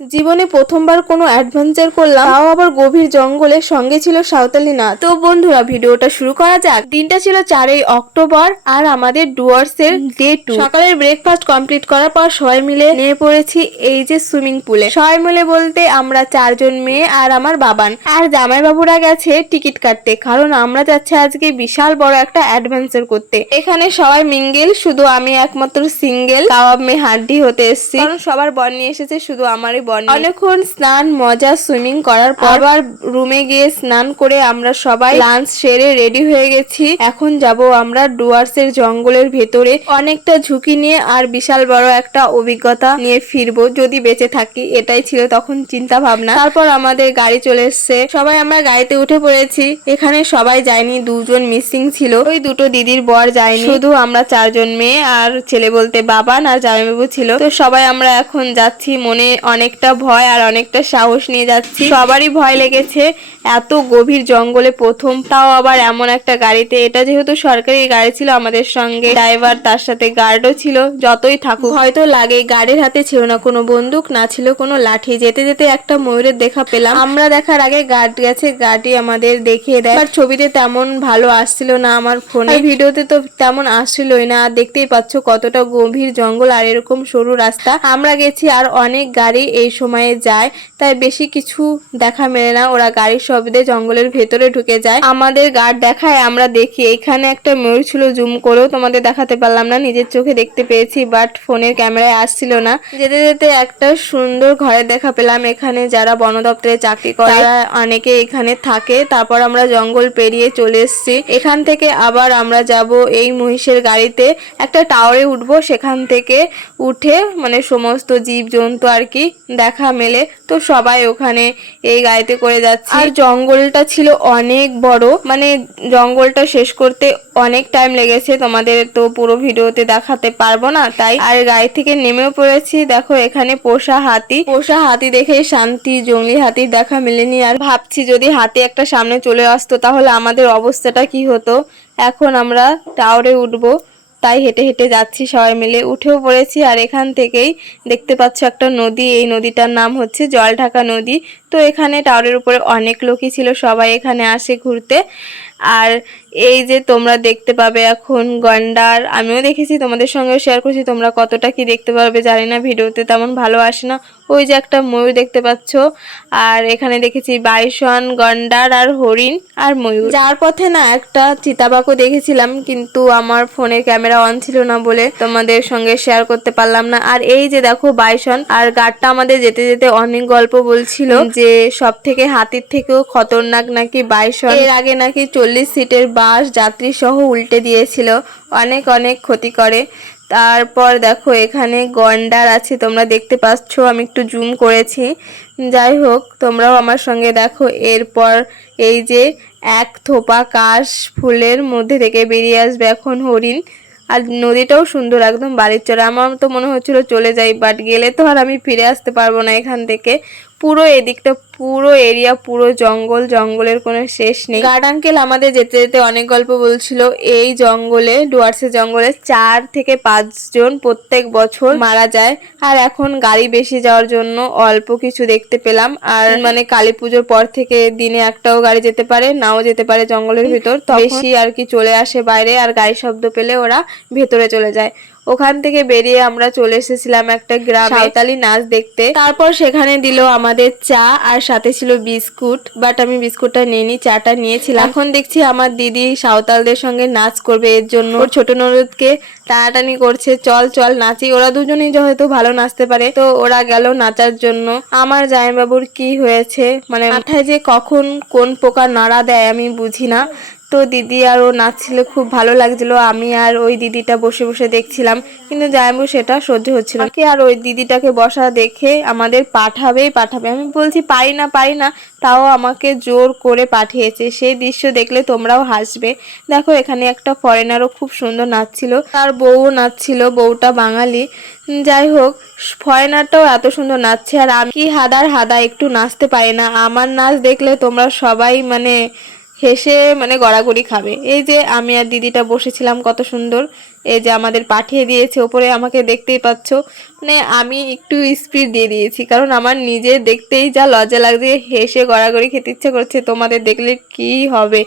জীবনে প্রথমবার কোনো অ্যাডভেঞ্চার করলাম, তাও আবার গভীর জঙ্গলে সঙ্গে ছিল সাঁওতালি নাচ তো বন্ধুরা, ভিডিওটা শুরু করা যাক। দিনটা ছিল চারই অক্টোবর আর আমাদের ডুয়ার্স এর ডে টু সকালের ব্রেকফাস্ট কমপ্লিট করার পর সবাই মিলে নিয়ে পড়েছি এই যে সুইমিং পুলে সবাই মিলে বলতে আমরা চারজন মেয়ে আর আমার বাবান। আর জামাই বাবুরা গেছে টিকিট কাটতে, কারণ আমরা যাচ্ছি আজকে বিশাল বড় একটা অ্যাডভেঞ্চার করতে। এখানে সবাই মিঙ্গেল শুধু আমি একমাত্র সিঙ্গেল কাবাব মে হাড্ডি হতে এসেছি। কারণ সবার বর নিয়ে এসেছে, শুধু আমারই বর নেই। অনেকক্ষণ স্নান মজা সুইমিং করার পর আবার রুমে গিয়ে স্নান করে আমরা সবাই লাঞ্চ সেরে রেডি হয়ে গেছি। এখন যাব আমরা ডুয়ার্স এর জঙ্গলের ভেতরে। অনেকটা ঝুঁকি নিয়ে আর বিশাল বড় একটা অভিজ্ঞতা নিয়ে ফিরবো। যদি বেঁচে থাকি এটাই ছিল তখন চিন্তা ভাবনা তারপর আমাদের গাড়ি চলে এসছে। সবাই আমরা গাড়িতে উঠে পড়েছি। এখানে সবাই যায়নি দুজন মিসিং ছিল। ওই দুটো দিদির বর যায়নি। শুধু আমরা চারজন মেয়ে আর ছেলে বলতে বাবা না জামাইবাবু ছিল। তো সবাই আমরা এখন যাচ্ছি মনে অনেকটা ভয় আর অনেকটা সাহস নিয়ে যাচ্ছি। সবারই ভয় লেগেছে। এত গভীর জঙ্গলে প্রথম তাও আবার এমন একটা গাড়িতে। এটা যেহেতু সরকারি গাড়ি ছিল আমাদের সঙ্গে। ড্রাইভার তার সাথে গার্ডও ছিল। যতই থাকুক হয়তো লাগে গাড়ির হাতে ছিল না কোনো বন্দুক, না ছিল কোনো লাঠি। যেতে যেতে একটা ময়ূরের দেখা পেলাম। আমরা দেখার আগে গার্ড গেছে। গার্ডই আমাদের দেখিয়ে দেয়। আর ছবিতে তেমন ভালো আসছিল না আমার ফোনে। ভিডিওতে তো তেমন আসছিলই না। দেখতেই পাচ্ছ কতটা গভীর জঙ্গল আর এরকম সরু রাস্তা। আমরা গেছি আর অনেক গাড়ি এই সময়ে যায়, তাই বেশি কিছু দেখা মেলে না। ওরা গাড়ির শব্দে জঙ্গলের ভেতরে ঢুকে যায়। আমাদের গার্ড দেখায়, আমরা দেখি এখানে একটা ময়ূর ছিল, জুম করেও তোমাদের দেখাতে পারলাম না। নিজের চোখে দেখতে পেয়েছি, বাট ফোনের ক্যামেরায় আসছিল না। যেতে যেতে একটা সুন্দর ঘরে দেখা পেলাম। এখানে যারা বন দপ্তরে চাকরি করে অনেকে এখানে থাকে। তারপর আমরা জঙ্গল পেরিয়ে চলে এসেছি। এখান থেকে আবার আমরা যাব এই মহিষের গাড়িতে। একটা টাওয়ারে উঠবো। সেখান থেকে উঠে মানে সমস্ত জীব জন্তু আর কি দেখা মেলে। তো সবাই ওখানে এই গাড়িতে করে যাচ্ছে। আর জঙ্গলটা ছিল অনেক বড়। মানে জঙ্গলটা শেষ করতে অনেক টাইম লেগেছে। তোমাদের তো পুরো ভিডিওতে দেখাতে পারব না, তাই। আর গাড়ি থেকে নেমেও পড়েছি। দেখো এখানে পোষা হাতি। পোষা হাতি দেখে শান্তি, জঙ্গলি হাতির দেখা মেলেনি। আর ভাবছি যদি হাতি একটা সামনে চলে আসতো, তাহলে আমাদের অবস্থাটা কি হতো? এখন আমরা টাওয়ারে উঠবো। তাই হেঁটে হেঁটে যাচ্ছি সবাই মিলে। উঠেও পড়েছি আর এখান থেকেই দেখতে পাচ্ছ একটা নদী। এই নদীটার নাম হচ্ছে জলঢাকা নদী। তো এখানে টাওয়ারের উপরে অনেক লোকই ছিল। সবাই এখানে আসে ঘুরতে। আর এই যে তোমরা দেখতে পাবে এখন গন্ডার আমিও দেখেছি তোমাদের সঙ্গেও শেয়ার করছি তোমরা কতটা কি দেখতে পারবে জানি না ভিডিওতে তেমন ভালো আসে না। ওই যে একটা ময়ূর দেখতে পাচ্ছ আর এখানে দেখেছি বাইসন গন্ডার আর হরিণ আর ময়ূর। যার পথে না একটা চিতাবাঘও দেখেছিলাম কিন্তু আমার ফোনের ক্যামেরা অন ছিল না বলে তোমাদের সঙ্গে শেয়ার করতে পারলাম না। আর এই যে দেখো বাইসন আর গাড়টা আমাদের যেতে যেতে অনেক গল্প বলছিল যে সব থেকে হাতির থেকেও খতরনাক নাকি বাইসন। এর আগে নাকি চল্লিশ সিটের বাস যাত্রী সহ উল্টে দিয়েছিল। অনেক অনেক ক্ষতি করে। তারপর দেখো, এখানে গন্ডার আছে, তোমরা দেখতে পাচ্ছ, আমি একটু জুম করেছি। যাই হোক, তোমরাও আমার সঙ্গে দেখো। এরপর এই যে এক থোপা কাশ ফুলের মধ্যে থেকে বেরিয়ে আসবে এখন হরিণ। আর নদীটাও সুন্দর, একদম বাড়ির চড়ে আমার তো মনে হচ্ছিল চলে যাই বাট গেলে তো আর আমি ফিরে আসতে পারব না এখান থেকে। পুরো এদিকটা পুরো এরিয়া পুরো জঙ্গল জঙ্গলের কোনো শেষ নেই। গার্ড আঙ্কেল আমাদের যেতে যেতে অনেক গল্প বলছিল এই জঙ্গলে ডুয়ার্সের জঙ্গলে চার থেকে পাঁচজন প্রত্যেক বছর মারা যায়। আর এখন গাড়ি বেশি যাওয়ার জন্য অল্প কিছু দেখতে পেলাম। আর মানে কালী পুজোর পর থেকে দিনে একটাও গাড়ি যেতে পারে নাও যেতে পারে জঙ্গলের ভিতর। তো বেশি আর কি চলে আসে বাইরে আর গাড়ি শব্দ পেলে ওরা ভেতরে চলে যায়। ওখান থেকে বেরিয়ে আমরা চলে এসেছিলাম একটা গ্রামে। সাঁওতালি নাচ দেখতে। তারপর সেখানে দিল আমাদের চা আর সাথে ছিল বিস্কুট বাট আমি বিস্কুটটা নিইনি চাটা নিয়েছিলাম। এখন দেখছি আমার দিদি সাঁওতালদের সঙ্গে নাচ করবে এর জন্য ওর ছোট ননদকে টানাটানি করছে চল চল নাচি। ওরা দুজনেই হয়তো ভালো নাচতে পারে। তো ওরা গেল নাচার জন্য। আমার জামাইবাবুর কি হয়েছে? মানে মাথায় যে কখন কোন প্রকার নাড়া দেয় আমি বুঝি না। তো দিদি আর ও নাচছিল, খুব ভালো লাগছিল। আমি আর ওই দিদিটা বসে বসে দেখছিলাম, কিন্তু জামাইবাবু সেটা সহ্য হচ্ছিল কি আর ওই দিদিটাকে বসা দেখে আমাদের পাঠাবেই পাঠাবে। আমি বলছি, পারি না পারি না। তাও আমাকে জোর করে পাঠিয়েছে। সেই দৃশ্য দেখলে তোমরাও হাসবে। দেখো, এখানে একটা ফরেনারও খুব সুন্দর নাচছিল। তার বউও নাচছিল, বউটা বাঙালি। যাই হোক ফরেনারটাও এত সুন্দর নাচছে, আর আমি কি হাদার হাদা একটু নাচতে পারি না। আমার নাচ দেখলে তোমরা সবাই মানে হেসে মানে গড়াগড়ি খাবে। এই যে আমি আর দিদিটা বসেছিলাম কত সুন্দর, এই যে আমাদের পাঠিয়ে দিয়েছে, ওপরে আমাকে দেখতেই পাচ্ছ। মানে আমি একটু স্পিড দিয়ে দিয়েছি, কারণ আমার নিজে দেখতেই যা লজ্জা লাগছে, হেসে গড়াগড়ি খেতে ইচ্ছে করছে, তোমাদের দেখলে কি হবে?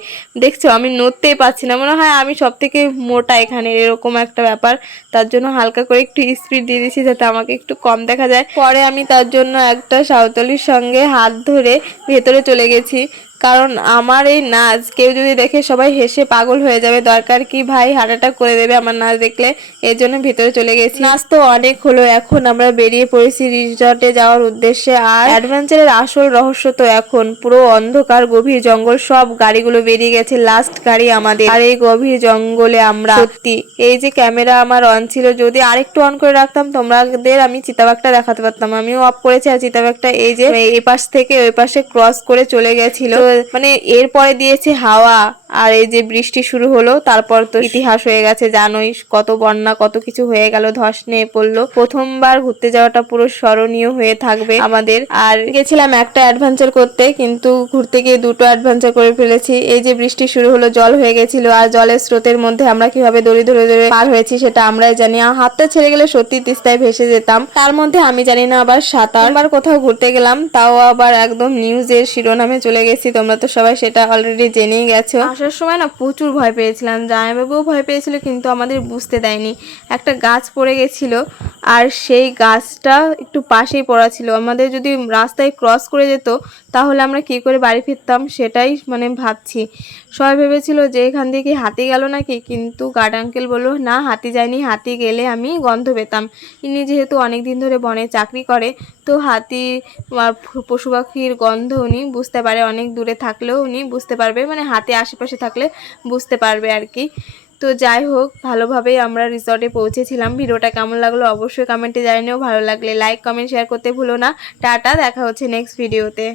দেখছ, আমি নড়তেই পারছি না, মনে হয় আমি সব থেকে মোটা এখানে, এরকম একটা ব্যাপার। তার জন্য হালকা করে একটু স্পিড দিয়ে দিয়েছি, যাতে আমাকে একটু কম দেখা যায়। পরে আমি তার জন্য একটা সাঁওতালির সঙ্গে হাত ধরে ভেতরে চলে গেছি। কারণ আমার এই নাচ, কেউ যদি দেখে সবাই হেসে পাগল হয়ে যাবে, দরকার কি ভাই হার্ট অ্যাটাক করে দেবে আমার নাচ দেখলে? এর জন্য ভেতরে চলে গেছি। নাচ তো অনেক হলো, এখন আমরা বেরিয়ে পড়েছি রিসর্টে যাওয়ার উদ্দেশ্যে আর অ্যাডভেঞ্চারের আসল রহস্য তো এখন, পুরো অন্ধকার, গভীর জঙ্গল, সব গাড়িগুলো বেরিয়ে গেছে লাস্ট গাড়ি আমাদের। আর এই গভীর জঙ্গলে আমরা সত্যি, এই যে ক্যামেরা আমার অন ছিল, যদি আরেকটু অন করে রাখতাম, তোমাদের আমি চিতাবাগটা দেখাতে পারতাম। আমিও অফ করেছি আর চিতাবাগটা এই যে এই পাশ থেকে ওই পাশে ক্রস করে চলে গেছিল। মানে এরপরে দিয়েছে হাওয়া। আর এই যে বৃষ্টি শুরু হলো, তারপর তো ইতিহাস হয়ে গেছে, জানোই কত বন্যা, কত কিছু হয়ে গেল, ধস নিয়ে পড়ল। প্রথমবার ঘুরতে যাওয়াটা পুরো স্মরণীয় হয়ে থাকবে আমাদের। আর গেছিলাম একটা অ্যাডভেঞ্চার করতে, কিন্তু ঘুরতে গিয়ে দুটো অ্যাডভেঞ্চার করে ফেলেছি। এই যে বৃষ্টি শুরু হলো, জল হয়ে গেছিল, আর জলের স্রোতের মধ্যে আমরা কীভাবে দড়ি ধরে ধরে পার হয়েছি সেটা আমরাই জানি। আর হাতটা ছেড়ে গেলে সত্যি তিস্তায় ভেসে যেতাম। তার মধ্যে আমি জানি না আবার সাঁতার। আবার কোথাও ঘুরতে গেলাম, তাও আবার একদম নিউজের শিরোনামে চলে গেছি, তোমরা তো সবাই সেটা অলরেডি জেনেই গেছো। আসার সময় না প্রচুর ভয় পেয়েছিলাম। জামাইবাবুও ভয় পেয়েছিল, কিন্তু আমাদের বুঝতে দেয়নি। একটা গাছ পড়ে গেছিল আর সেই গাছটা একটু পাশেই পড়া ছিল। আমাদের যদি রাস্তায় ক্রস করে যেত, তাহলে আমরা কি করে বাড়ি ফিরতাম সেটাই মানে ভাবছি। সবাই ভেবেছিল যে এখান থেকে কি হাতি গেল নাকি, কিন্তু গার্ড আঙ্কেল বলল, না, হাতি যায়নি। হাতি গেলে আমি গন্ধ পেতাম। ইনি যেহেতু অনেক দিন ধরে বনে চাকরি করে তো হাতি পশু পাখির গন্ধ উনি বুঝতে পারে, অনেক দূরে থাকলেও উনি বুঝতে পারবে মানে হাতি আশেপাশে থাকলে বুঝতে পারবে আর কি। তো যাই হোক, ভালোভাবেই আমরা রিসর্টে পৌঁছেছিলাম। ভিডিওটা কেমন লাগল অবশ্যই কমেন্টে জানিও। ভালো লাগলে লাইক কমেন্ট শেয়ার করতে ভুলো না। টাটা, দেখা হচ্ছে নেক্সট ভিডিওতে